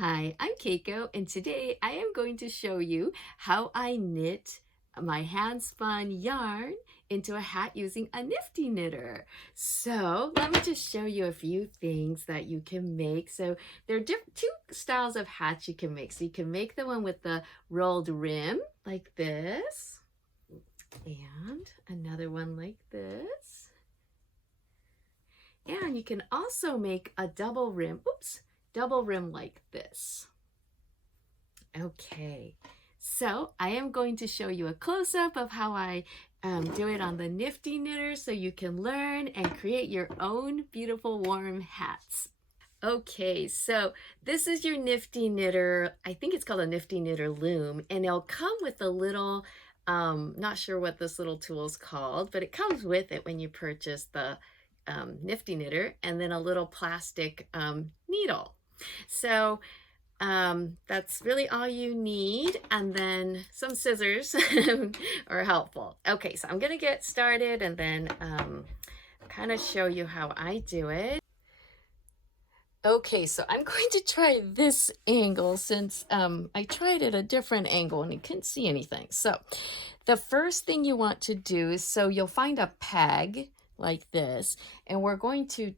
Hi, I'm Keiko, and today I am going to show you how I knit my hand spun yarn into a hat using a Knifty knitter. So let me just show you a few things that you can make. So there are two styles of hats you can make. So you can make the one with the rolled rim like this, and another one like this. And you can also make a double rim, double rim like this. Okay, so I am going to show you a close-up of how I do it on the Knifty knitter so you can learn and create your own beautiful warm hats. Okay, so this is your Knifty knitter. I think it's called a Knifty knitter loom, and it'll come with a little, not sure what this little tool is called, but it comes with it when you purchase the Knifty knitter, and then a little plastic needle. So that's really all you need, and then some scissors are helpful. Okay, so I'm gonna get started and then kind of show you how I do it. Okay, so I'm going to try this angle since I tried at a different angle and you couldn't see anything. So the first thing you want to do is, so you'll find a peg like this, and we're going to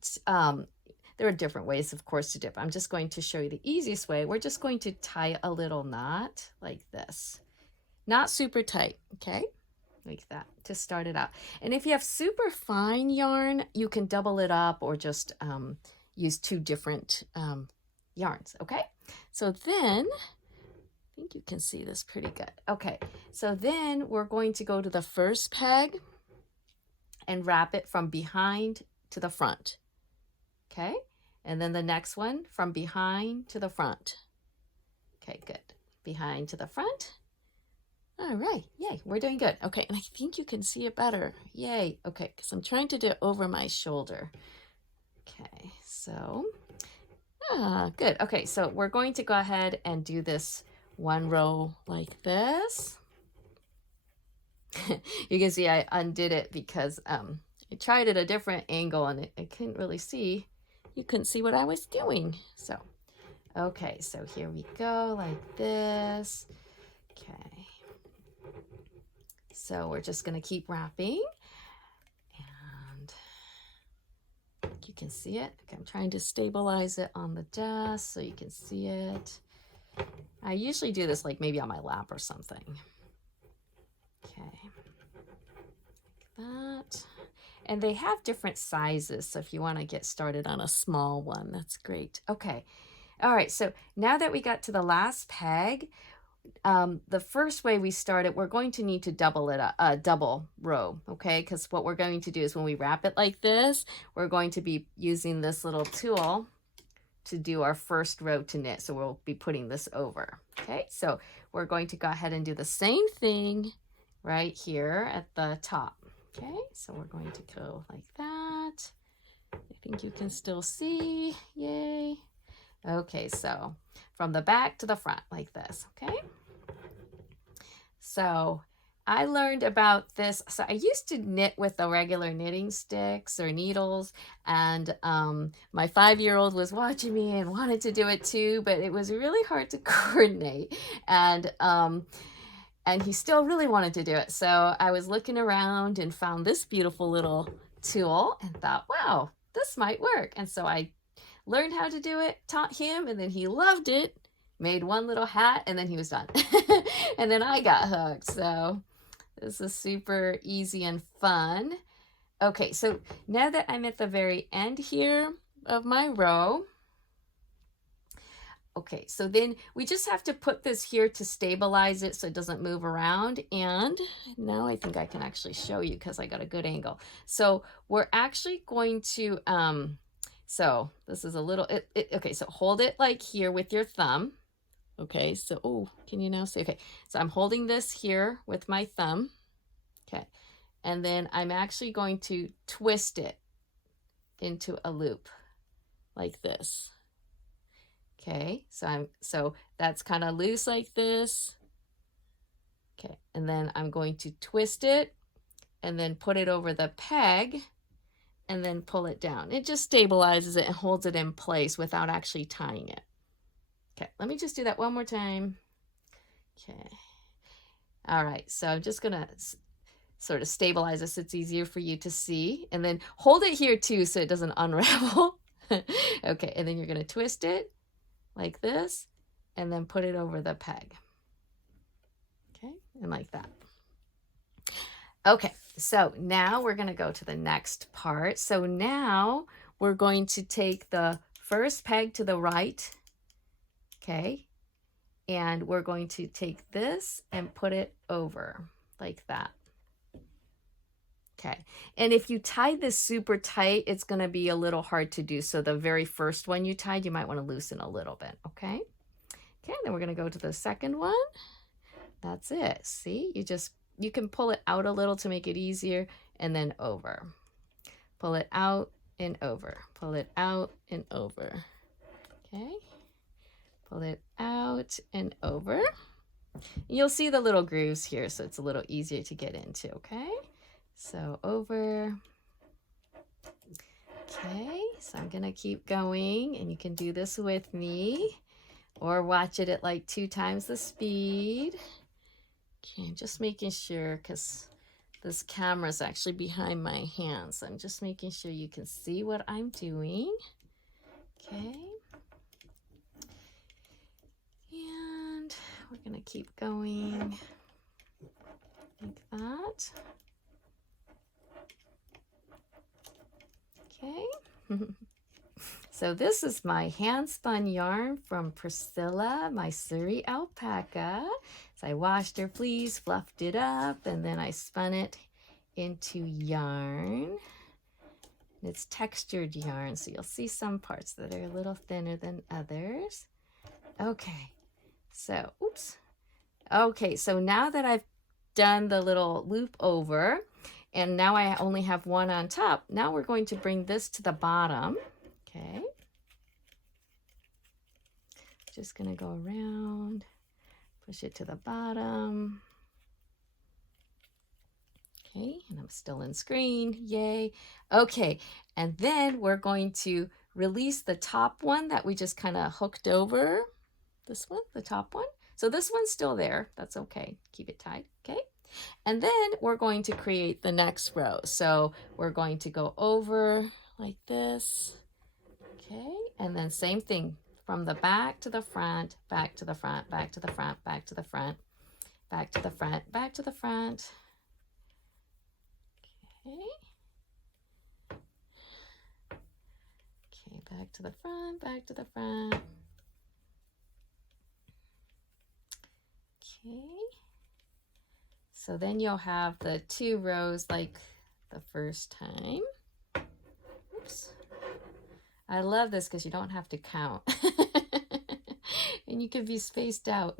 there are different ways, of course, to dip. I'm just going to show you the easiest way. We're just going to tie a little knot like this. Not super tight, okay? Like that, to start it out. And if you have super fine yarn, you can double it up or just use two different yarns, okay? So then, I think you can see this pretty good. Okay, so then we're going to go to the first peg and wrap it from behind to the front. Okay, and then the next one from behind to the front. Okay, good. Behind to the front. All right, yay, we're doing good. Okay, and I think you can see it better. Yay, okay, because I'm trying to do it over my shoulder. Okay, so, good. Okay, so we're going to go ahead and do this one row like this. You can see I undid it because I tried at a different angle and I couldn't really see. You couldn't see what I was doing. So, okay, so here we go like this. Okay. So we're just going to keep wrapping. And you can see it. Okay, I'm trying to stabilize it on the desk so you can see it. I usually do this like maybe on my lap or something. Okay. Like that. And they have different sizes, so if you want to get started on a small one, that's great. Okay, all right, so now that we got to the last peg, the first way we started, we're going to need to double it up, double row, okay? Because what we're going to do is when we wrap it like this, we're going to be using this little tool to do our first row to knit. So we'll be putting this over, okay? So we're going to go ahead and do the same thing right here at the top. Okay, so we're going to go like that. I think you can still see, yay. Okay, so from the back to the front like this, okay? So I learned about this. So I used to knit with the regular knitting sticks or needles, and my 5-year-old was watching me and wanted to do it too, but it was really hard to coordinate. And he still really wanted to do it. So I was looking around and found this beautiful little tool and thought, wow, this might work. And so I learned how to do it, taught him, and then he loved it, made one little hat, and then he was done. And then I got hooked. So this is super easy and fun. Okay, so now that I'm at the very end here of my row, okay, so then we just have to put this here to stabilize it so it doesn't move around. And now I think I can actually show you because I got a good angle. So we're actually going to, so this is a little, okay, so hold it like here with your thumb. Okay, so, oh, can you now see? Okay, so I'm holding this here with my thumb. Okay, and then I'm actually going to twist it into a loop like this. Okay, so that's kind of loose like this. Okay, and then I'm going to twist it and then put it over the peg and then pull it down. It just stabilizes it and holds it in place without actually tying it. Okay, let me just do that one more time. Okay. All right, so I'm just gonna sort of stabilize this so it's easier for you to see, and then hold it here too so it doesn't unravel. Okay, and then you're gonna twist it like this and then put it over the peg. Okay, and like that. Okay, so now we're gonna go to the next part. So now we're going to take the first peg to the right, okay, and we're going to take this and put it over like that. Okay, and if you tied this super tight, it's going to be a little hard to do. So the very first one you tied, you might want to loosen a little bit, okay? Okay, then we're going to go to the second one. That's it. See, you can pull it out a little to make it easier, and then over. Pull it out and over. Pull it out and over. Okay, pull it out and over. You'll see the little grooves here, so it's a little easier to get into, okay? So over. Okay, so I'm gonna keep going, and you can do this with me or watch it at like 2 times the speed. Okay, just making sure, because this camera is actually behind my hands. So I'm just making sure you can see what I'm doing. Okay. And we're gonna keep going like that. Okay. So this is my hand spun yarn from Priscilla, my Suri alpaca. So I washed her fleece, fluffed it up, and then I spun it into yarn. And it's textured yarn, so you'll see some parts that are a little thinner than others. Okay, so, oops. Okay, so now that I've done the little loop over, and now I only have one on top, now we're going to bring this to the bottom. Okay. Just gonna go around, push it to the bottom. Okay, and I'm still in screen, yay. Okay, and then we're going to release the top one that we just kind of hooked over. This one, the top one. So this one's still there, that's okay, keep it tied, okay? And then we're going to create the next row. So we're going to go over like this, okay? And then same thing, from the back to the front, back to the front, back to the front, back to the front, back to the front, back to the front. Okay. Okay, back to the front, back to the front. Okay. So then you'll have the 2 rows like the first time. Oops. I love this because you don't have to count. And you can be spaced out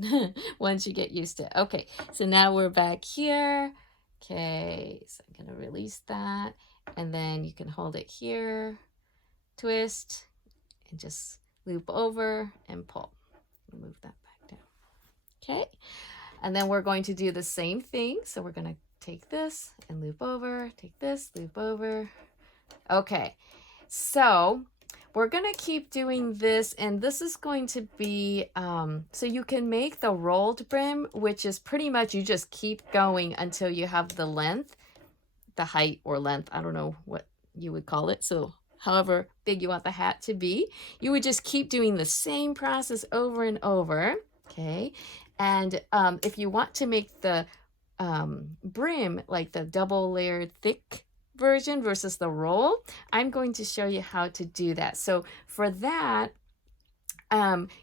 once you get used to it. Okay, so now we're back here. Okay, so I'm gonna release that. And then you can hold it here, twist, and just loop over and pull. Move that back down. Okay, and then we're going to do the same thing. So we're gonna take this and loop over, take this, loop over. Okay, so we're gonna keep doing this, and this is going to be, so you can make the rolled brim, which is pretty much you just keep going until you have the length, the height or length, I don't know what you would call it. So however big you want the hat to be, you would just keep doing the same process over and over, okay? And if you want to make the brim like the double layered thick version versus the roll, I'm going to show you how to do that. So for that,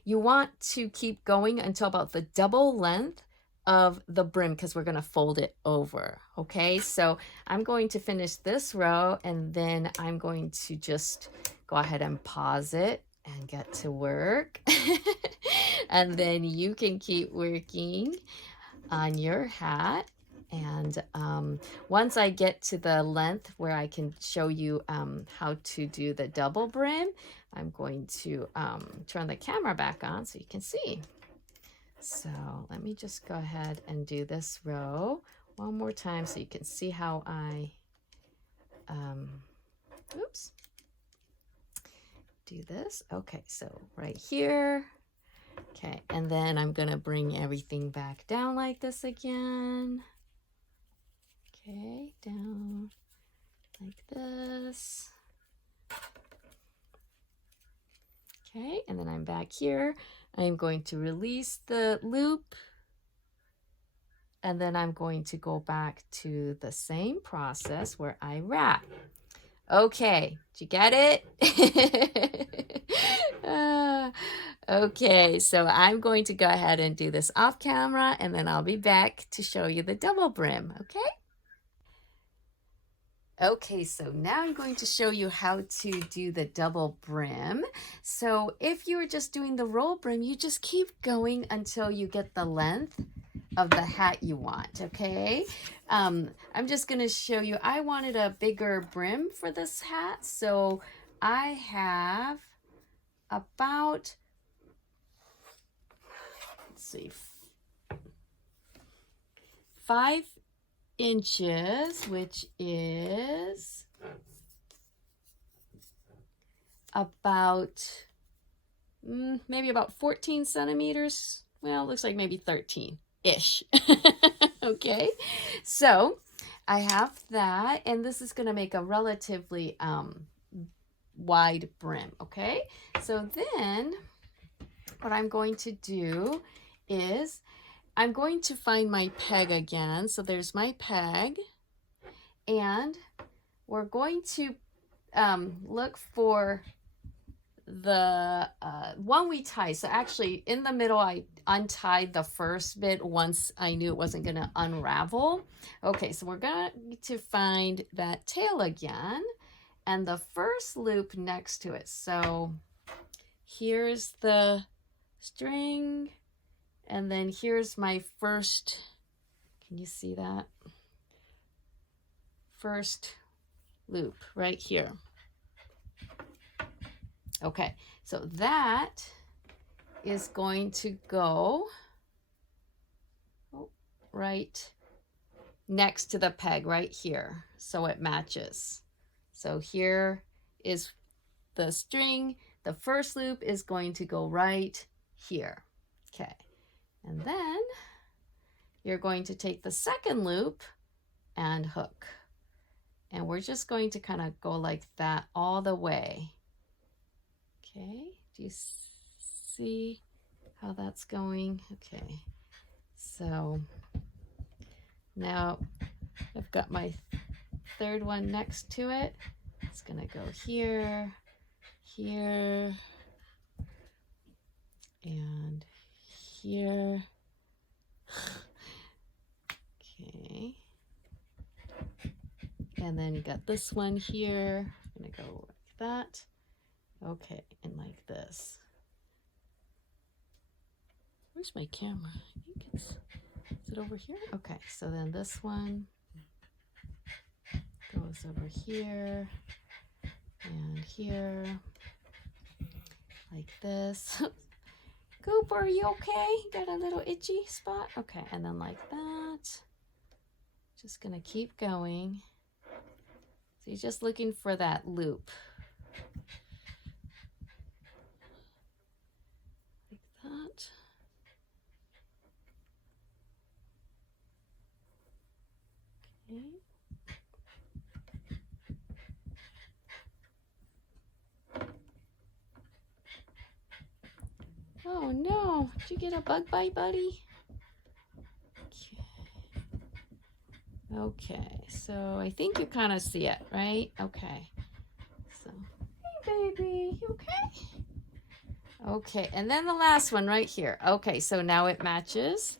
you want to keep going until about the double length of the brim, because we're going to fold it over. Okay, so I'm going to finish this row, and then I'm going to just go ahead and pause it and get to work. And then you can keep working on your hat. And once I get to the length where I can show you how to do the double brim, I'm going to turn the camera back on so you can see. So let me just go ahead and do this row one more time so you can see how I oops, do this. Okay, so right here, Okay, and then I'm gonna bring everything back down like this again. Okay, down like this. Okay, and then I'm back here. I'm going to release the loop, and then I'm going to go back to the same process where I wrap. Okay, did you get it? Okay, so I'm going to go ahead and do this off camera, and then I'll be back to show you the double brim, okay? Okay, so now I'm going to show you how to do the double brim. So if you were just doing the roll brim, you just keep going until you get the length of the hat you want, okay? I'm just going to show you, I wanted a bigger brim for this hat, so I have about, let's see, 5 inches, which is about maybe about 14 centimeters. Well, looks like maybe 13-ish. Okay, so I have that, and this is going to make a relatively wide brim. Okay, so then what I'm going to do is I'm going to find my peg again. So there's my peg, and we're going to look for the one we tied. So actually in the middle, I untied the first bit once I knew it wasn't going to unravel. Okay, so we're going to find that tail again and the first loop next to it. So here's the string, and then here's my first, can you see that? First loop right here. Okay, so that is going to go right next to the peg right here, so it matches. So here is the string. The first loop is going to go right here. Okay, and then you're going to take the second loop and hook. And we're just going to kind of go like that all the way. Okay, do you see how that's going? Okay, so now I've got my third one next to it. It's gonna go here, here, and here. Okay, and then you got this one here. I'm gonna go like that. Okay, and like this. Where's my camera? I think it's, is it over here? Okay, so then this one goes over here and here, like this. Goop, are you okay? Got a little itchy spot? Okay, and then like that. Just gonna keep going. So you're just looking for that loop. That. Okay. Oh no, did you get a bug bite, buddy? Okay. Okay, so I think you kind of see it, right? Okay. So, hey baby, you okay? Okay, and then the last one right here. Okay, so now it matches,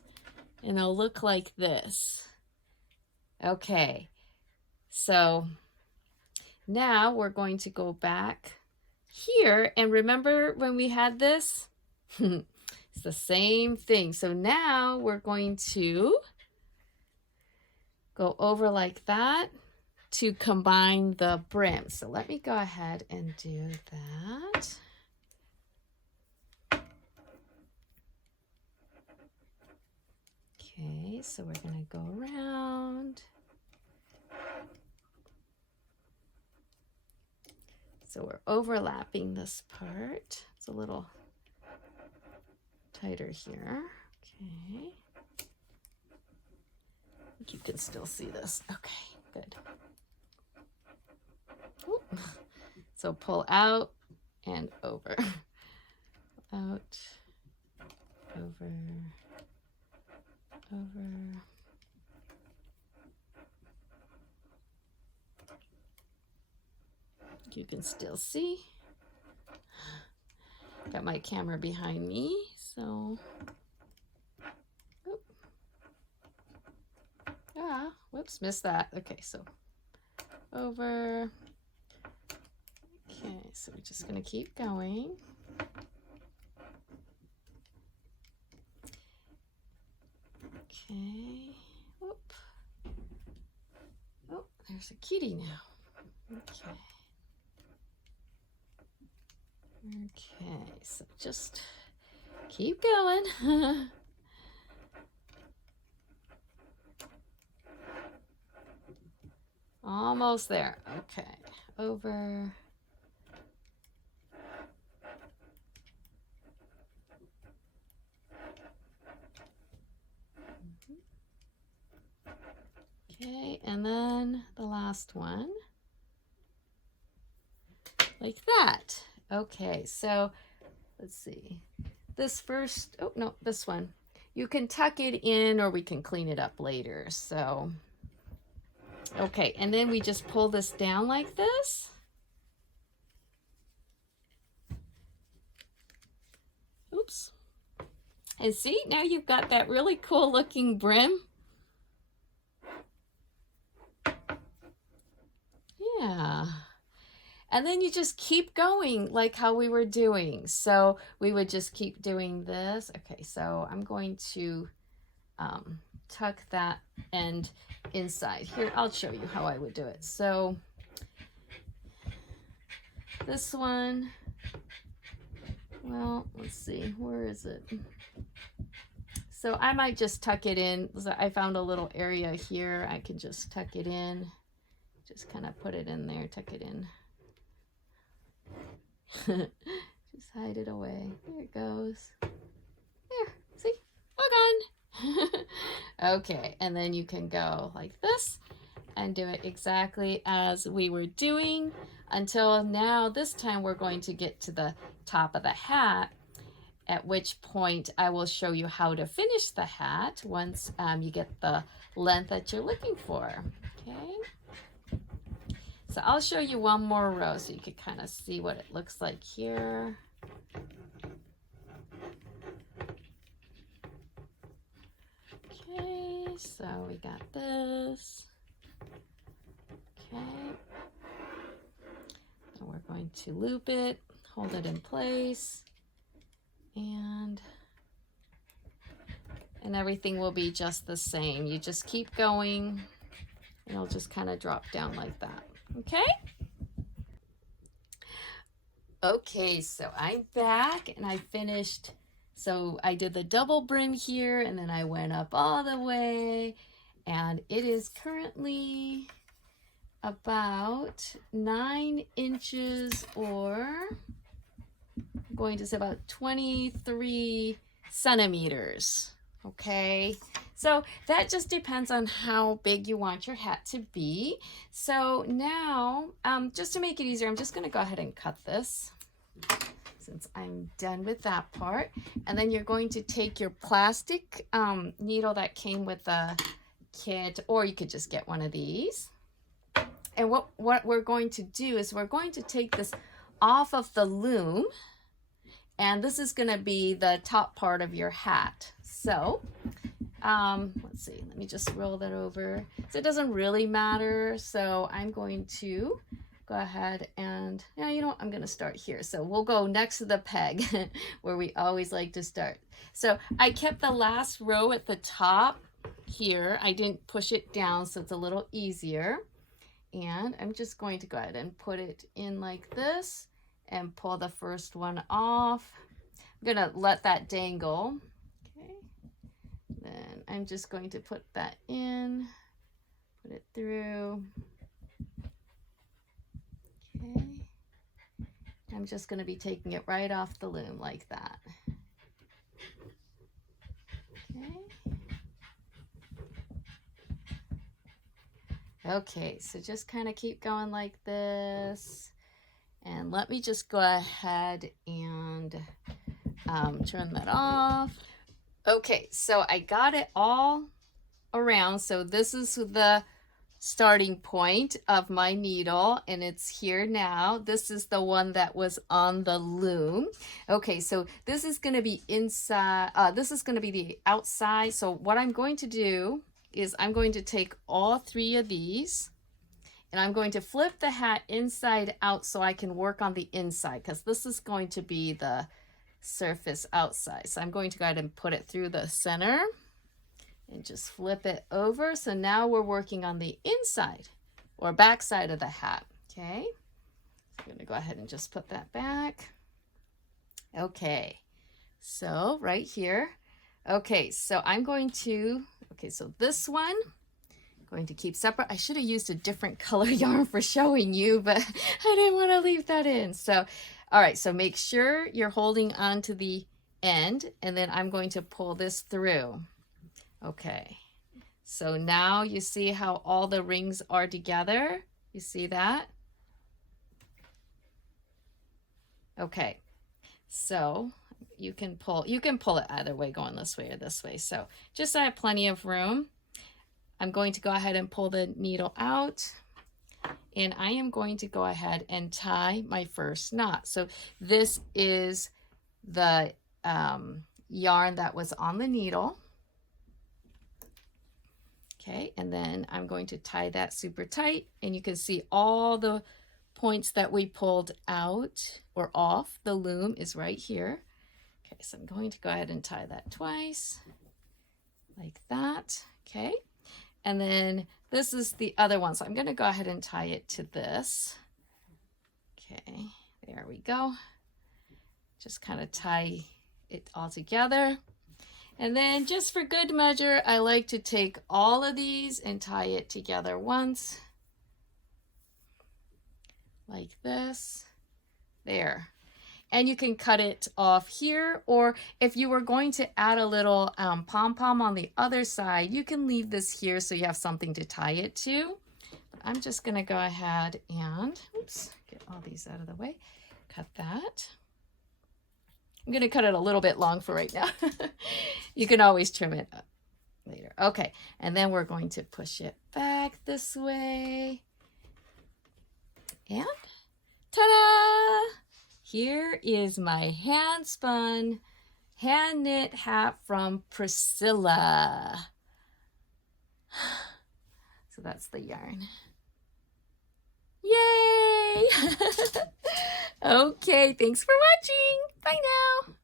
and it'll look like this. Okay, so now we're going to go back here, and remember when we had this? It's the same thing. So now we're going to go over like that to combine the brim. So let me go ahead and do that. Okay, so we're going to go around. So we're overlapping this part. It's a little tighter here. Okay. I think you can still see this. Okay, good. Ooh. So pull out and over. Out, over, over. You can still see. Got my camera behind me, so. Oop. Ah, whoops, missed that. Okay, so over. Okay, so we're just gonna keep going. Okay. Oop. Oh, there's a kitty now. Okay. Okay, so just keep going. Almost there. Okay, over. Okay, and then the last one. Like that. Okay, so let's see. This first, oh no, this one. You can tuck it in or we can clean it up later. So, okay, and then we just pull this down like this. Oops. And see, now you've got that really cool looking brim. Yeah. And then you just keep going like how we were doing. So we would just keep doing this. Okay, so I'm going to tuck that end inside. Here, I'll show you how I would do it. So this one, well, let's see, where is it? So I might just tuck it in. I found a little area here. I can just tuck it in. Just kind of put it in there, tuck it in. Just hide it away. There it goes. There, see? All gone. Okay, and then you can go like this and do it exactly as we were doing until now. This time we're going to get to the top of the hat, at which point I will show you how to finish the hat once you get the length that you're looking for. Okay. So I'll show you one more row so you can kind of see what it looks like here. Okay, so we got this. Okay. Then we're going to loop it, hold it in place, and everything will be just the same. You just keep going, and it'll just kind of drop down like that. Okay? Okay, so I'm back and I finished. So I did the double brim here and then I went up all the way, and it is currently about 9 inches, or I'm going to say about 23 centimeters. Okay, so that just depends on how big you want your hat to be. So now, just to make it easier, I'm just going to go ahead and cut this since I'm done with that part. And then you're going to take your plastic needle that came with the kit, or you could just get one of these. And what we're going to do is we're going to take this off of the loom, and this is going to be the top part of your hat. So, let's see, let me just roll that over. So it doesn't really matter. So I'm going to go ahead and, yeah, you know what, I'm going to start here. So we'll go next to the peg where we always like to start. So I kept the last row at the top here. I didn't push it down, so it's a little easier. And I'm just going to go ahead and put it in like this and pull the first one off. I'm going to let that dangle. Then I'm just going to put that in, put it through. Okay. I'm just going to be taking it right off the loom like that. Okay, so just kind of keep going like this. And let me just go ahead and turn that off. Okay, so I got it all around. So this is the starting point of my needle, and it's here now. This is the one that was on the loom. Okay, so this is going to be inside, this is going to be the outside. So what I'm going to do is I'm going to take all 3 of these and I'm going to flip the hat inside out so I can work on the inside, because this is going to be the surface outside. So I'm going to go ahead and put it through the center and just flip it over. So now we're working on the inside or back side of the hat. Okay, I'm going to go ahead and just put that back. Okay, so right here. Okay, so I'm going to, okay, so this one, going to keep separate. I should have used a different color yarn for showing you, but I didn't want to leave that in. So, all right, so make sure you're holding on to the end, and then I'm going to pull this through. Okay, so now you see how all the rings are together. You see that? Okay, so you can pull it either way, going this way or this way. So just so I have plenty of room, I'm going to go ahead and pull the needle out, and I am going to go ahead and tie my first knot. So this is the yarn that was on the needle. Okay, and then I'm going to tie that super tight, and you can see all the points that we pulled out or off the loom is right here. Okay, so I'm going to go ahead and tie that twice like that. Okay, and then this is the other one, so I'm going to go ahead and tie it to this. Okay, there we go. Just kind of tie it all together. And then just for good measure, I like to take all of these and tie it together once. Like this. There. And you can cut it off here, or if you were going to add a little pom-pom on the other side, you can leave this here so you have something to tie it to. But I'm just going to go ahead and, oops, get all these out of the way. Cut that. I'm going to cut it a little bit long for right now. You can always trim it up later. Okay, and then we're going to push it back this way. And ta-da! Here is my hand spun, hand knit hat from Priscilla. So that's the yarn. Yay! Okay, thanks for watching. Bye now.